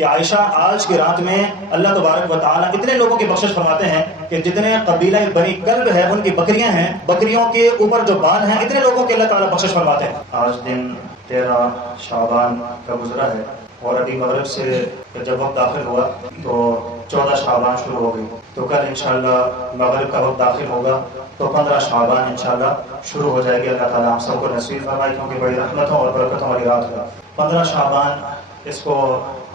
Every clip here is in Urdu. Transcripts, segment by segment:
کہ عائشہ آج کی رات میں اللہ تبارک و تعالیٰ اتنے لوگوں کی بخشش فرماتے ہیں کہ جتنے قبیلہ بنی کلب ہے ان کی بکریاں ہیں، بکریوں کے اوپر جو بال ہیں، اتنے لوگوں کے اللہ تعالیٰ بخشش فرماتے ہیں۔ آج دن 13 شعبان کا گزرا ہے اور ابھی مغرب سے جب وقت داخل ہوا تو 14 شعبان شروع ہو گئی، تو کل انشاءاللہ مغرب کا وقت داخل ہوگا تو 15 شعبان انشاءاللہ شروع ہو جائے گی۔ اللہ تعالیٰ ہم سب کو نصیب فرمائے، کیونکہ بڑی رحمتوں اور برکتوں والی رات ہے۔ 15 شعبان اس کو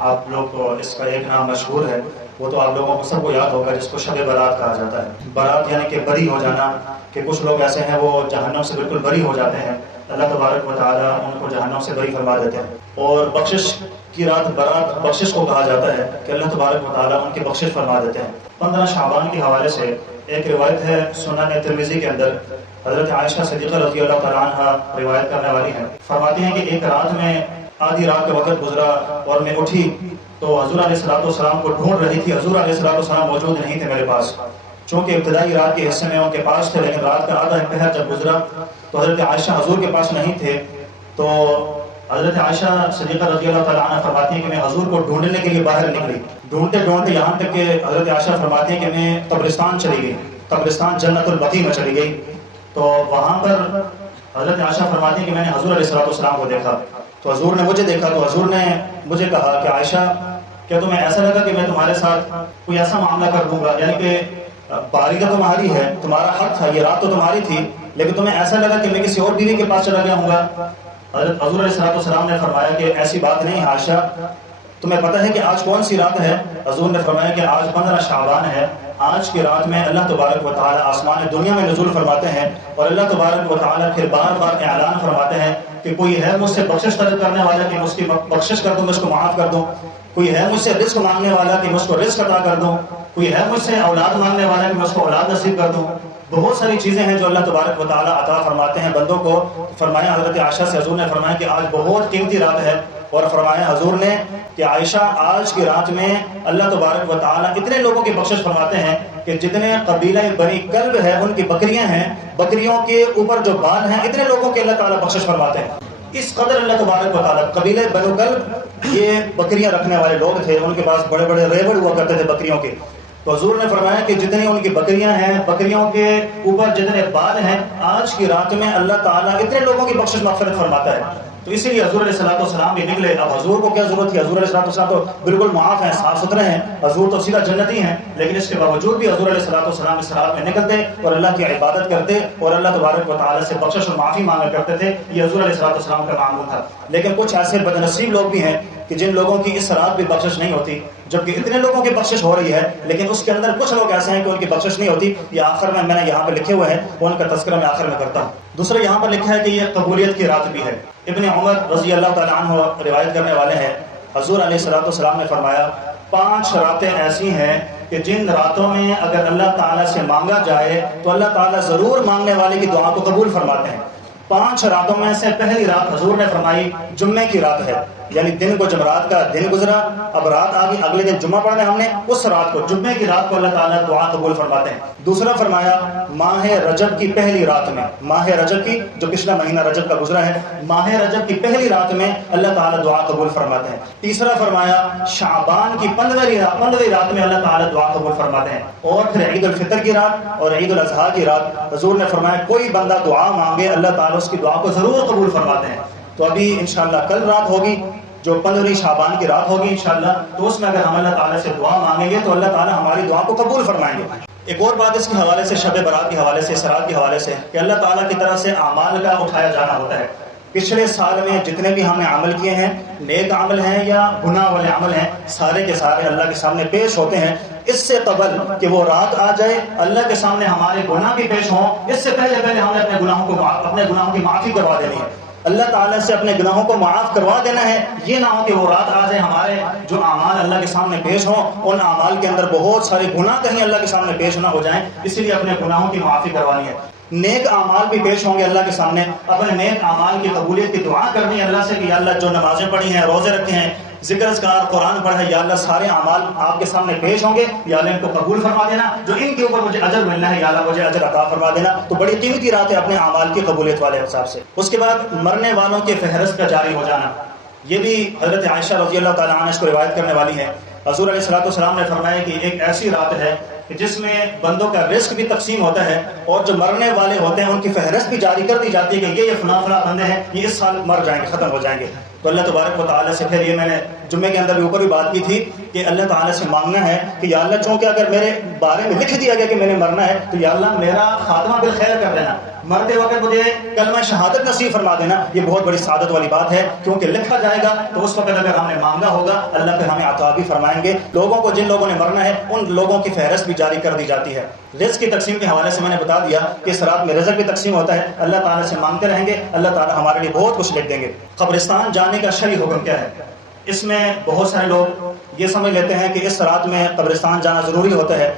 آپ لوگ کو اس کا ایک نام مشہور ہے، وہ تو آپ لوگوں کو سب کو یاد ہوگا، جس کو شب برات کہا جاتا ہے۔ برات یعنی کہ بری ہو جانا، کہ کچھ لوگ ایسے ہیں وہ جہنم سے بالکل بری ہو جاتے ہیں، اللہ تبارک و تعالیٰ ان کو جہنم سے بری فرما دیتے ہیں۔ اور بخشش کی رات برات بخشش کو کہا جاتا ہے کہ اللہ تبارک و تعالیٰ ان کی بخشش فرما دیتے ہیں۔ 15 شعبان کے حوالے سے ایک روایت ہے سنن ترمذی کے اندر، حضرت عائشہ صدیقہ رضی اللہ تعالیٰ عنہ روایت کرنے والی ہیں، فرماتی ہیں کہ ایک رات میں آدھی رات کا وقت گزرا اور میں اٹھی تو حضور علیہ السلام کو ڈھونڈ رہی تھی۔ حضور علیہ السلام موجود نہیں تھے میرے پاس، چونکہ ابتدائی رات کے حصے میں ان کے پاس تھے، لیکن رات کا آدھا پہر جب گزرا تو حضرت عائشہ حضور کے پاس نہیں تھے، تو حضرت عائشہ صدیقہ رضی اللہ تعالیٰ عنہ فرماتی ہیں کہ میں حضور کو ڈھونڈنے کے لیے باہر نکلی، ڈھونڈتے ڈھونڈتے یہاں تک کہ حضرت عائشہ فرماتی ہیں کہ میں قبرستان چلی گئی، قبرستان جنت البقیع میں چلی گئی، تو وہاں پر حضرت عائشہ فرماتی ہیں کہ میں نے حضور علیہ السلام کو دیکھا، تو حضور نے مجھے دیکھا تو حضور نے مجھے کہا کہ عائشہ کیا تمہیں ایسا لگا کہ میں تمہارے ساتھ کوئی ایسا معاملہ کر دوں گا، یعنی کہ باری تو تمہاری ہے، تمہارا حق تھا، یہ رات تو تمہاری تھی، لیکن تمہیں ایسا لگا کہ میں کسی اور بیوی کے پاس چلا گیا ہوں گا؟ حضرت حضور علیہ السلام نے فرمایا کہ ایسی بات نہیں ہے عائشہ، تمہیں پتہ ہے کہ آج کون سی رات ہے؟ حضور نے فرمایا کہ آج 15 شعبان ہے، آج کی رات میں اللہ تبارک و تعالیٰ آسمان دنیا میں نزول فرماتے ہیں اور اللہ تبارک و تعالیٰ پھر بار بار اعلان فرماتے ہیں کہ کوئی ہے مجھ سے بخشش طلب کرنے والا کہ میں اس کی بخشش کر دوں، میں اس کو معاف کر دوں، کوئی ہے مجھ سے رزق مانگنے والا کہ میں اس کو رزق عطا کر دوں، کوئی ہے مجھ سے اولاد مانگنے والا کہ میں اس کو اولاد نصیب کر دوں۔ بہت ساری چیزیں ہیں جو اللہ تبارک و تعالیٰ عطا فرماتے ہیں بندوں کو۔ فرمایا حضرت عائشہ سے حضور نے فرمایا کہ آج بہت قیمتی رات ہے، اور فرمایا حضور نے کہ عائشہ آج کی رات میں اللہ تبارک و تعالیٰ اتنے لوگوں کی بخشش فرماتے ہیں کہ جتنے قبیلہ بنی کلب ہے ان کی بکریاں ہیں، بکریوں کے اوپر جو بال ہیں، اتنے لوگوں کے اللہ تعالیٰ بخشش فرماتے ہیں۔ اس قدر اللہ تبارک و تعالیٰ، قبیلہ بنو کلب یہ بکریاں رکھنے والے لوگ تھے، ان کے پاس بڑے بڑے ریوڑ ہوا کرتے تھے بکریوں کے، تو حضور نے فرمایا کہ جتنی ان کی بکریاں ہیں، بکریوں کے اوپر جتنے بال ہیں، آج کی رات میں اللہ تعالیٰ اتنے لوگوں کی بخشش مغفرت فرماتا ہے۔ تو اسی لیے حضور علیہ السلام بھی نکلے۔ اب حضور کو کیا ضرورت تھی؟ حضور علیہ السلام تو بالکل معاف ہیں، صاف ستھرے ہیں، حضور تو سیدھا جنتی ہیں، لیکن اس کے باوجود بھی حضور علیہ السلام اس رات میں نکلتے اور اللہ کی عبادت کرتے اور اللہ تبارک و تعالیٰ سے بخشش اور معافی مانگا کرتے تھے۔ یہ حضور علیہ السلام کا معمول تھا۔ لیکن کچھ ایسے بدنصیب لوگ بھی ہیں کہ جن لوگوں کی اس رات بھی بخشش نہیں ہوتی، جبکہ اتنے لوگوں کی بخشش ہو رہی ہے، لیکن اس کے اندر کچھ لوگ ایسے ہیں کہ ان کی بخشش نہیں ہوتی۔ یہ آخر میں نے یہاں پہ لکھے ہوئے ہیں، ان کا تذکرہ میں آخر میں کرتا ہوں۔ دوسرا یہاں پر لکھا ہے کہ یہ قبولیت کی رات بھی ہے۔ ابن عمر رضی اللہ تعالیٰ عنہ روایت کرنے والے ہیں، حضور علیہ السلام نے فرمایا 5 راتیں ایسی ہیں کہ جن راتوں میں اگر اللہ تعالیٰ سے مانگا جائے تو اللہ تعالیٰ ضرور مانگنے والے کی دعا کو قبول فرماتے ہیں۔ 5 راتوں میں سے پہلی رات حضور نے فرمائی جمعے کی رات ہے، یعنی دن کو جب رات کا دن گزرا، اب رات آ گئی، اگلے دن جمعہ پڑھنا ہم نے، اس رات کو جمعے کی رات کو اللہ تعالیٰ دعا قبول فرماتے ہیں۔ دوسرا فرمایا ماہ رجب کی پہلی رات میں، ماہ رجب کی جو پچھلا مہینہ رجب کا گزرا ہے، ماہ رجب کی پہلی رات میں اللہ تعالیٰ دعا قبول فرماتے ہیں۔ تیسرا فرمایا شعبان کی 15ویں رات میں اللہ تعالیٰ دعا قبول فرماتے ہیں۔ اور پھر عید الفطر کی رات اور عید الاضحیٰ کی رات حضور نے فرمایا کوئی بندہ دعا مانگے اللہ تعالیٰ اس کی دعا کو ضرور قبول فرماتے ہیں۔ تو ابھی انشاءاللہ کل رات ہوگی جو 15ویں شعبان کی رات ہوگی انشاءاللہ، تو اس میں اگر ہم اللہ تعالیٰ سے دعا مانگیں گے تو اللہ تعالیٰ ہماری دعا کو قبول فرمائیں گے۔ ایک اور بات اس کے حوالے سے، شب برات کے حوالے سے، اس رات کے حوالے سے، کہ اللہ تعالیٰ کی طرف سے اعمال کا اٹھایا جانا ہوتا ہے۔ پچھلے سال میں جتنے بھی ہم نے عمل کیے ہیں، نیک عمل ہیں یا گناہ والے عمل ہیں، سارے کے سارے اللہ کے سامنے پیش ہوتے ہیں۔ اس سے قبل کہ وہ رات آ جائے، اللہ کے سامنے ہمارے گناہ بھی پیش ہوں، اس سے پہلے ہم نے اپنے گناہوں کی معافی کروا دینی ہے، اللہ تعالیٰ سے اپنے گناہوں کو معاف کروا دینا ہے۔ یہ نہ ہو کہ وہ رات آ جائے، ہمارے جو اعمال اللہ کے سامنے پیش ہوں، ان اعمال کے اندر بہت سارے گناہ کہیں اللہ کے سامنے پیش نہ ہو جائیں، اسی لیے اپنے گناہوں کی معافی کروانی ہے۔ نیک اعمال بھی پیش ہوں گے اللہ کے سامنے، اپنے نیک اعمال کی قبولیت کی دعا کرنی ہے اللہ سے کہ یا اللہ جو نمازیں پڑھی ہیں، روزے رکھے ہیں، ذکر اذکار قرآن پڑھا ہے، یا اللہ سارے اعمال آپ کے سامنے پیش ہوں گے، یا اللہ ان کو قبول فرما دینا، جو ان کے اوپر مجھے اجر ملنا ہے یا اللہ مجھے اجر عطا فرما دینا۔ تو بڑی قیمتی رات ہے اپنے اعمال کی قبولیت والے حساب سے۔ اس کے بعد مرنے والوں کے فہرست کا جاری ہو جانا، یہ بھی حضرت عائشہ رضی اللہ تعالیٰ عنہ اس کو روایت کرنے والی ہیں۔ حضور علیہ السلام نے فرمایا کہ ایک ایسی رات ہے کہ جس میں بندوں کا رزق بھی تقسیم ہوتا ہے اور جو مرنے والے ہوتے ہیں ان کی فہرست بھی جاری کر دی جاتی ہے کہ یہ فلاں فلاں بندے ہیں، یہ اس سال مر جائیں گے، ختم ہو جائیں گے۔ تو اللہ تبارک و تعالیٰ سے پھر یہ میں نے جمعے کے اندر بھی اوپر بھی بات کی تھی کہ اللہ تعالیٰ سے مانگنا ہے کہ یا اللہ چونکہ اگر میرے بارے میں لکھ دیا گیا کہ میں نے مرنا ہے تو یا اللہ میرا خاتمہ بالخیر کر دینا، مرتے وقت مجھے کلمہ شہادت نصیب فرما دینا۔ یہ بہت بڑی سعادت والی بات ہے کیونکہ لکھا جائے گا تو اس وقت اگر ہم نے مانگا ہوگا اللہ پھر ہمیں عطا بھی فرمائیں گے۔ لوگوں کو جن لوگوں نے مرنا ہے ان لوگوں کی فہرست بھی جاری کر دی جاتی ہے۔ رزق کی تقسیم کے حوالے سے میں نے بتا دیا کہ اس رات میں رزق بھی تقسیم ہوتا ہے، اللہ تعالیٰ سے مانگتے رہیں گے، اللہ تعالیٰ ہمارے لیے بہت کچھ لکھ دیں گے۔ قبرستان جانے کا شرعی حکم کیا ہے؟ اس میں بہت سارے لوگ یہ سمجھ لیتے ہیں کہ اس رات میں قبرستان جانا ضروری ہوتا ہے۔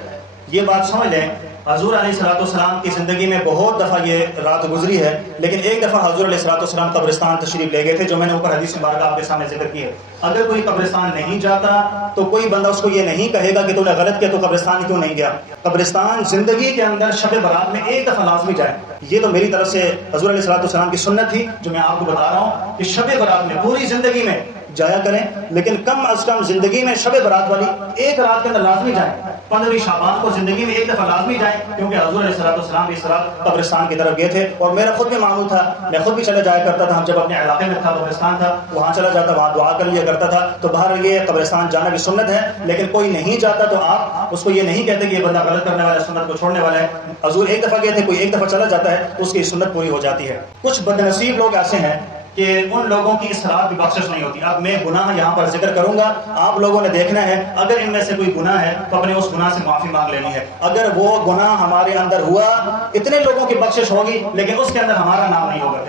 یہ بات سمجھ لیں حضور علیہ السلام کی زندگی میں بہت دفعہ یہ رات گزری ہے، لیکن ایک دفعہ حضور علیہ السلام قبرستان تشریف لے گئے تھے، جو میں نے اوپر حدیث مبارکہ آپ کے سامنے ذکر کی ہے۔ اگر کوئی قبرستان نہیں جاتا تو کوئی بندہ اس کو یہ نہیں کہے گا کہ تو نے غلط کیا، تو قبرستان کیوں نہیں گیا۔ قبرستان زندگی کے اندر شب برات میں ایک دفعہ لازمی جائے۔ یہ تو میری طرف سے حضور علیہ السلام کی سنت تھی جو میں آپ کو بتا رہا ہوں کہ شب برات میں پوری زندگی میں جایا کریں، لیکن کم از کم زندگی میں شب برات والی ایک رات کے اندر لازمی جائیں۔ 15 شعبان کو زندگی میں ایک دفعہ لازمی جائیں، کیونکہ حضور علیہ السلام اس رات قبرستان کی طرف گئے تھے اور میرا خود بھی معمول تھا، میں خود بھی چلا جایا کرتا تھا۔ ہم جب اپنے علاقے میں تھا قبرستان تھا وہاں چلا جاتا، وہاں دعا کر لیا کرتا تھا۔ تو باہر یہ قبرستان جانا بھی سنت ہے، لیکن کوئی نہیں جاتا تو آپ اس کو یہ نہیں کہتے کہ یہ بندہ غلط کرنے والا ہے، سنت کو چھوڑنے والا ہے۔ حضور ایک دفعہ گئے تھے، کوئی ایک دفعہ چلا جاتا ہے تو اس کی سنت پوری ہو جاتی ہے۔ کچھ بد نصیب لوگ ایسے ہیں کہ ان لوگوں کی اس رات بھی بخشش نہیں ہوتی۔ اب میں گناہ یہاں پر ذکر کروں گا، آپ لوگوں نے دیکھنا ہے اگر ان میں سے کوئی گناہ ہے تو اپنے اس گناہ سے معافی مانگ لینی ہے۔ اگر وہ گناہ ہمارے اندر ہوا، اتنے لوگوں کی بخشش ہوگی لیکن اس کے اندر ہمارا نام نہیں ہوگا۔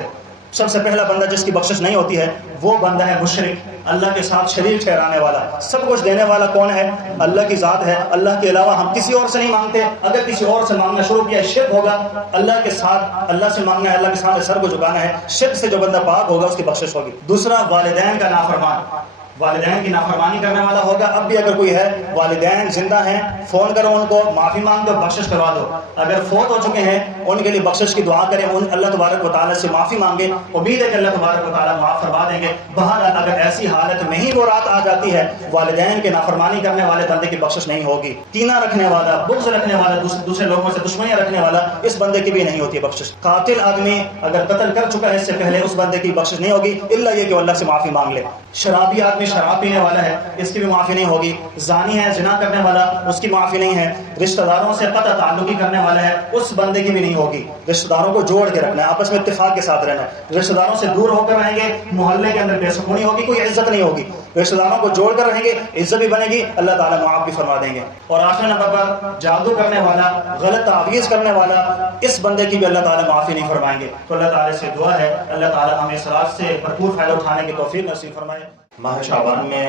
سب سے پہلا بندہ جس کی بخشش نہیں ہوتی ہے وہ بندہ ہے مشرک، اللہ کے ساتھ شریک ٹھہرانے والا۔ سب کچھ دینے والا کون ہے؟ اللہ کی ذات ہے، اللہ کے علاوہ ہم کسی اور سے نہیں مانگتے۔ اگر کسی اور سے مانگنا شروع کیا شرک ہوگا، اللہ کے ساتھ اللہ سے مانگنا ہے، اللہ کے سامنے سر کو جھکانا ہے، شرک سے جو بندہ پاک ہوگا اس کی بخشش ہوگی۔ دوسرا والدین کا نافرمان، والدین کی نافرمانی کرنے والا ہوگا۔ اب بھی اگر کوئی ہے والدین زندہ ہیں فون کرو ان کو، معافی مانگ دو، بخشش کروا دو۔ اگر فوت ہو چکے ہیں ان کے لیے بخشش کی دعا کریں، ان اللہ تبارک و تعالیٰ سے معافی مانگے، امید ہے کہ اللہ تبارک و تعالیٰ معاف فرما دیں گے۔ بہرحال اگر ایسی حالت میں ہی وہ رات آ جاتی ہے والدین کے نافرمانی کرنے والے بندے کی بخشش نہیں ہوگی۔ کینہ رکھنے والا، بغض رکھنے والا، دوسرے لوگوں سے دشمنیاں رکھنے والا، اس بندے کی بھی نہیں ہوتی ہے بخشش۔ قاتل آدمی اگر قتل کر چکا ہے اس سے پہلے، اس بندے کی بخشش نہیں ہوگی الا یہ کہ وہ اللہ سے معافی مانگ لے۔ شرابی آدمی شراب پینے والا ہے، اس کی بھی معافی نہیں ہوگی۔ زانی ہے، زنا کرنے والا، اس کی معافی نہیں ہے۔ رشتہ داروں سے قطع تعلقی کرنے والا ہے، اس بندے کی بھی نہیں ہوگی۔ رشتہ داروں کو جوڑ کے رکھنا ہے، آپس میں اتفاق کے ساتھ رہنا ہے۔ رشتہ داروں سے دور ہو کر رہیں گے، محلے کے اندر بے سکونی ہوگی، کوئی عزت نہیں ہوگی۔ رشتہ داروں کو جوڑ کر رہیں گے، عزت بھی بنے گی، اللہ تعالیٰ معاف بھی فرما دیں گے۔ اور آخری نمبر پر جادو کرنے والا، غلط تعویذ کرنے والا، اس بندے کی بھی اللہ تعالیٰ معافی نہیں فرمائیں گے۔ تو اللہ تعالیٰ سے دعا ہے اللہ تعالیٰ ہمیں اس رات سے بھرپور فائدہ اٹھانے کی توفیق نصیب فرمائے۔ ماہ شعبان میں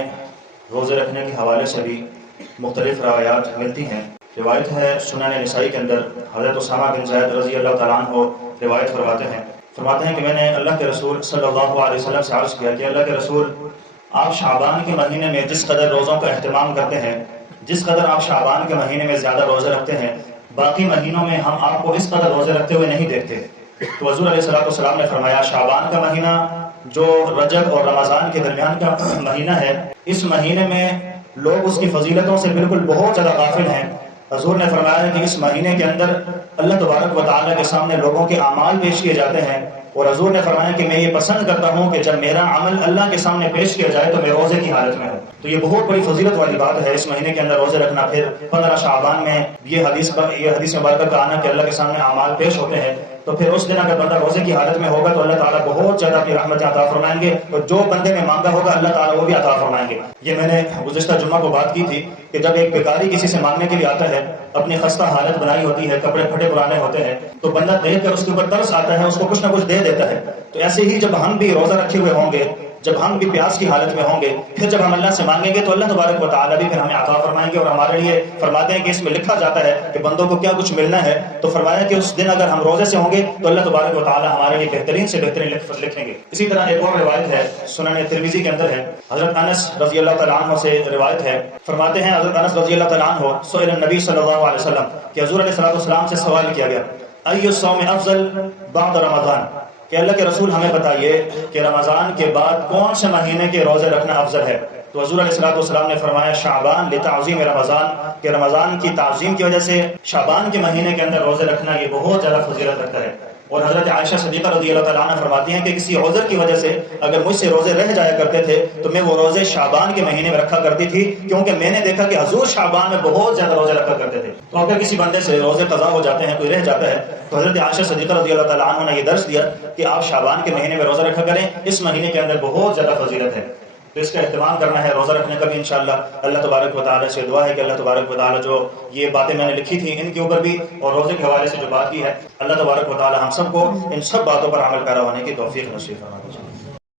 روزے رکھنے کے حوالے سے بھی مختلف روایات ملتی ہیں۔ روایت ہے سنن نسائی کے اندر، حضرت اسامہ بن زید رضی اللہ تعالیٰ عنہ روایت فرماتے ہیں کہ میں نے اللہ کے رسول صلی اللہ علیہ وسلم سے عرض کیا کہ اللہ کے رسول، آپ شعبان کے مہینے میں جس قدر روزوں کا اہتمام کرتے ہیں، جس قدر آپ شعبان کے مہینے میں زیادہ روزے رکھتے ہیں، باقی مہینوں میں ہم آپ کو اس قدر روزے رکھتے ہوئے نہیں دیکھتے۔ تو حضور علیہ السلام نے فرمایا شعبان کا مہینہ جو رجب اور رمضان کے درمیان کا مہینہ ہے، اس مہینے میں لوگ اس کی فضیلتوں سے بالکل بہت زیادہ غافل ہیں۔ حضور نے فرمایا کہ اس مہینے کے اندر اللہ تبارک و تعالیٰ کے سامنے لوگوں کے اعمال پیش کیے جاتے ہیں، اور حضور نے فرمایا کہ میں یہ پسند کرتا ہوں کہ جب میرا عمل اللہ کے سامنے پیش کیا جائے تو میں روزے کی حالت میں ہوں۔ تو یہ بہت بڑی فضیلت والی بات ہے اس مہینے کے اندر روزے رکھنا۔ پھر 15 شعبان میں یہ حدیث مبارکہ کا آنا کہ اللہ کے سامنے اعمال پیش ہوتے ہیں، تو پھر اس دن اگر بندہ روزے کی حالت میں ہوگا تو اللہ تعالیٰ بہت زیادہ اپنی رحمت عطا فرمائیں گے، اور جو بندے نے مانگا ہوگا اللہ تعالیٰ وہ بھی عطا فرمائیں گے۔ یہ میں نے گزشتہ جمعہ کو بات کی تھی کہ جب ایک بیکاری کسی سے مانگنے کے لیے آتا ہے، اپنی خستہ حالت بنائی ہوتی ہے، کپڑے پھٹے پرانے ہوتے ہیں، تو بندہ دیکھ کر اس کے اوپر ترس آتا ہے، اس کو کچھ نہ کچھ دے دیتا ہے۔ تو ایسے ہی جب ہم بھی روزہ رکھے ہوئے ہوں گے، جب ہم بھی پیاس کی حالت میں ہوں گے، پھر جب ہم اللہ سے مانگیں گے تو اللہ تبارک و تعالیٰ بھی پھر ہمیں عطا فرمائیں گے۔ اور ہمارے لیے فرماتے ہیں کہ اس میں لکھا جاتا ہے کہ بندوں کو کیا کچھ ملنا ہے، تو فرمایا کہ اس دن اگر ہم روزے سے ہوں گے تو اللہ تبارک و تعالیٰ ہمارے لیے بہترین سے بہترین لکھیں گے۔ اسی طرح ایک اور روایت ہے سنن ترمذی کے اندر ہے، حضرت انس رضی اللہ تعالیٰ عنہ سے روایت ہے، فرماتے ہیں حضرت انس رضی اللہ تعالیٰ عنہ سئل النبی صلی اللہ علیہ وسلم کہ حضور علیہ الصلوۃ والسلام سے سوال کیا گیا، ای الصوم افضل بعد رمضان، کہ اللہ کے رسول ہمیں بتائیے کہ رمضان کے بعد کون سے مہینے کے روزے رکھنا افضل ہے؟ تو حضور علیہ الصلوۃ نے فرمایا شعبان لتعظیم رمضان، کہ رمضان کی تعظیم کی وجہ سے شعبان کے مہینے کے اندر روزے رکھنا یہ بہت زیادہ فضیلت رکھتا ہے۔ اور حضرت عائشہ صدیقہ رضی اللہ تعالیٰ عنہ فرماتی ہیں کہ کسی عذر کی وجہ سے اگر مجھ سے روزے رہ جایا کرتے تھے تو میں وہ روزے شعبان کے مہینے میں رکھا کرتی تھی، کیونکہ میں نے دیکھا کہ حضور شعبان میں بہت زیادہ روزے رکھا کرتے تھے۔ تو اگر کسی بندے سے روزے قضا ہو جاتے ہیں، کوئی رہ جاتا ہے، تو حضرت عائشہ صدیقہ رضی اللہ تعالیٰ عنہ نے یہ درس دیا کہ آپ شعبان کے مہینے میں روزہ رکھا کریں، اس مہینے کے اندر بہت زیادہ فضیلت ہے۔ تو اس کا اہتمام کرنا ہے، روزہ رکھنے کا بھی انشاءاللہ۔ اللہ تبارک و تعالیٰ سے دعا ہے کہ اللہ تبارک و تعالیٰ جو یہ باتیں میں نے لکھی تھیں ان کے اوپر بھی اور روزے کے حوالے سے جو بات کی ہے، اللہ تبارک و تعالیٰ ہم سب کو ان سب باتوں پر عمل پیرا ہونے کی توفیق نصیب فرمائے۔